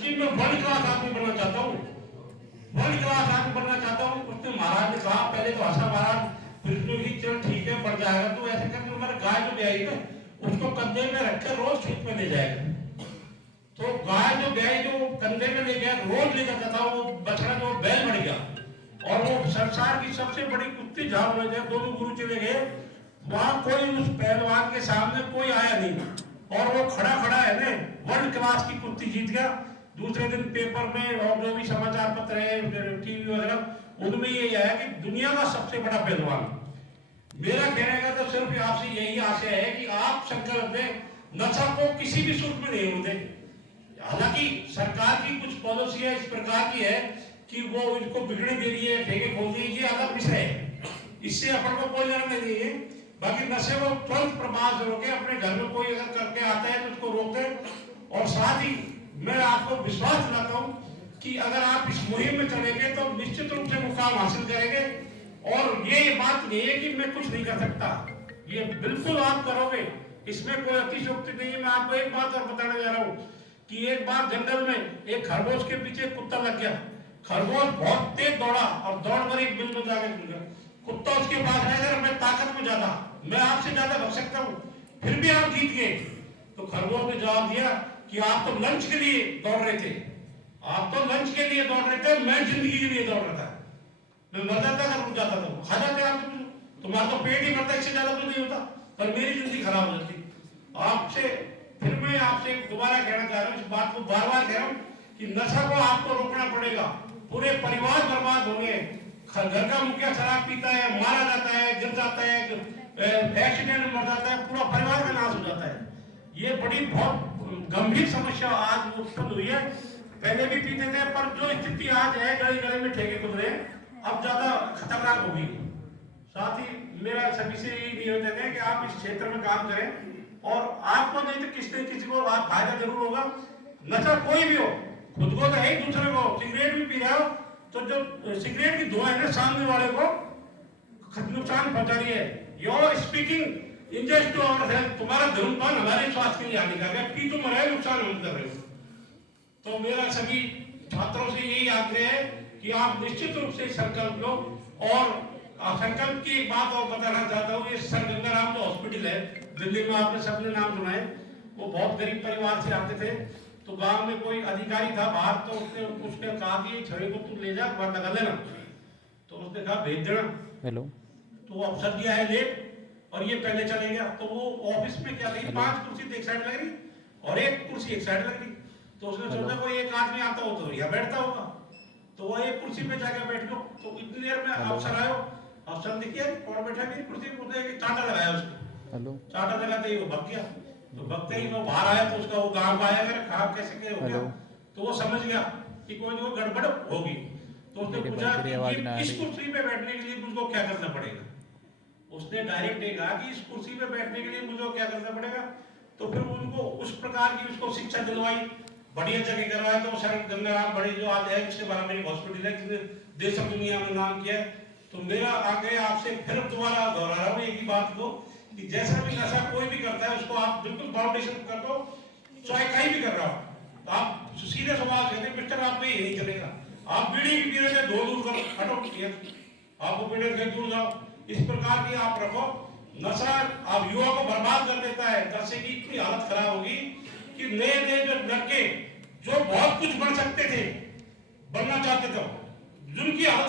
जी मैं world class आदमी बनना चाहता हूँ, वर्ल्ड क्लास आदमी बनना चाहता हूँ। उसने महाराज ने कहा पहले तो आशा महाराज, फिर उसने भी चल ठीक है बढ़ जाएगा, तो ऐसे करके हमारे गाय जो ब्याई ना उसको कंधे में रखकर रोज खेत में ले जाएगा। तो गाय जो ब्याई जो कंधे में ले गया रोज ले जाता था, वो बछड़ा जो बैल बन गया और वो संसार की सबसे बड़ी कुत्ती झाड़ में गए। दोनों गुरु चले गए, वहां कोई उस पहलवान के सामने कोई आया नहीं और वो खड़ा खड़ा है ना वर्ल्ड क्लास की कुश्ती जीत गया। दूसरे दिन पेपर में और जो भी समाचार पत्र है टीवी वगैरह उनमें ये आया कि दुनिया का सबसे बड़ा पहलवान। मेरा कहने का तो सिर्फ आपसे यही आशा है कि आप संकल्प दें, नशा को किसी भी सूरत में नहीं होते। हालांकि सरकार की कुछ पॉलिसियां इस प्रकार की है कि वो इनको बिगड़ने दे रही है, ठेके खोल दी, ये अलग विषय है, इससे अपन को कोई लेना नहीं है। बाकी नशे को तुरंत प्रभाव से रोके, अपने घर में कोई अगर करके आता है तो उसको रोकते। और साथ ही मैं आपको विश्वास दिलाता हूं कि अगर आप इस मुहिम में चलेंगे तो निश्चित रूप से मुकाम हासिल करेंगे। और ये बात नहीं है कि मैं कुछ नहीं कर सकता, ये बिल्कुल आप करोगे, इसमें कोई अतिशयोक्ति नहीं है। मैं आपको एक बात और बताने जा रहा हूँ कि एक बार जंगल में एक खरगोश के पीछे कुत्ता लग गया। खरगोश बहुत तेज दौड़ा और दौड़कर एक बिल में जाकर गिर गया। कुत्ता उसके पास आया, मैं ताकत में ज्यादा, मैं आपसे ज्यादा भग सकता हूँ, फिर भी आप जीत गए। तो खरगोश ने जवाब दिया कि आप तो लंच के लिए दौड़ रहे थे, आप तो लंच के लिए दौड़ रहे थे, मैं जिंदगी के लिए दौड़ रहा था। मैं मर जाता अगर रुक जाता था, खा जाते आप, तुम्हारा तो पेट ही भरता, इससे ज्यादा कुछ नहीं होता, पर मेरी जिंदगी खराब हो जाती। आपसे फिर मैं आपसे दोबारा कहना चाह रहा हूँ, इस बात को बार बार कह रहा हूँ कि नशा को आपको रोकना पड़ेगा। पूरे परिवार बर्बाद होंगे। घर का मुखिया शराब पीता है, मारा जाता है, गिर जाता है, एक्सीडेंट में मर जाता है, पूरा परिवार का नाश हो जाता है। ये बड़ी बहुत गंभीर समस्या आज उत्पन्न हुई है। पहले भी पीते थे, पर जो स्थिति आज है, गली गली में ठेके खुल रहे हैं, अब ज्यादा खतरनाक होगी। साथ ही मेरा सभी से यही निवेदन है कि आप इस क्षेत्र में काम करें और आपको नहीं तो किसी को आप फायदा जरूर होगा। नशा कोई भी हो, खुद को तो है, दूसरे को सिगरेट भी पी रहा हो तो जो सिगरेट की धुआं है ना सामने वाले को नुकसान पहुंचा रही है। Your speaking unjust to our health, तुम्हारा धूम्रपान हमारे स्वास्थ्य के लिए हानिकारक है, पी तुम रहे नुकसान हम कर रहे हो। तो मेरा सभी छात्रों से यही आग्रह है कि आप निश्चित रूप से संकल्प लो। और संकल्प की एक बात और बताना चाहता हूँ, ये सर गंगाराम जो हॉस्पिटल है दिल्ली में, आपने सबने नाम सुना है, वो बहुत गरीब परिवार से आते थे। तो गांव में कोई अधिकारी था बाहर, तो उसने कहा कि छवि को तू ले जा, बात लगा लेना। तो उसने कहा भेज देना। हेलो, तो वो अफसर दिया है लेट और ये पहले चले गया। तो वो ऑफिस में क्या लगी, 5 कुर्सी एक साइड लग रही और एक कुर्सी एक साइड लग रही। तो उसने सोचा कोई एक आदमी आता हो तो यहाँ बैठता होगा, तो वो एक कुर्सी पे जाकर बैठ गया। तो इतनी देर में अफसर आयो, अफसर ने किया कौन बैठा है कुर्सी पे, चाटा लगाया उसको, चाटा लगाते ही वो भग गया। तो भगते ही वो बाहर आया तो उसका वो गांव आया, मेरा खराब कैसे क्या हो गया। तो वो समझ गया कि कोई ना कोई गड़बड़ होगी। तो उसने पूछा कि इस कुर्सी पे बैठने के लिए मुझको क्या करना पड़ेगा। उसने डायरेक्ट ये कहा कि इस कुर्सी पे बैठने के लिए मुझे क्या करना पड़ेगा। तो फिर उनको उस प्रकार की उसको शिक्षा दिलवाई, बढ़िया जगह करवाया। तो सर गंगाराम बड़ी जो आज है, उसके बारे में हॉस्पिटल है जिसने देश और दुनिया में नाम किया। तो मेरा आग्रह आपसे फिर दोबारा दोहरा रहा हूँ एक ही बात को कि जैसा भी नशा कोई भी करता है उसको आप बिल्कुल फाउंडेशन कर दो, चाहे कहीं भी कर रहा हो। तो आप सीधे सवाल कहते हैं मिस्टर आप ये नहीं चलेगा, आप बीड़ी भी पी रहे थे दूर करो, हटो, आपको बीड़ी से दूर जाओ। इस प्रकार की आप रखो। नशा आप युवा को बर्बाद कर देता है, नशे की इतनी हालत खराब होगी कि नए नए जो लड़के जो बहुत कुछ बन सकते थे, बनना चाहते थे, जिनकी हालत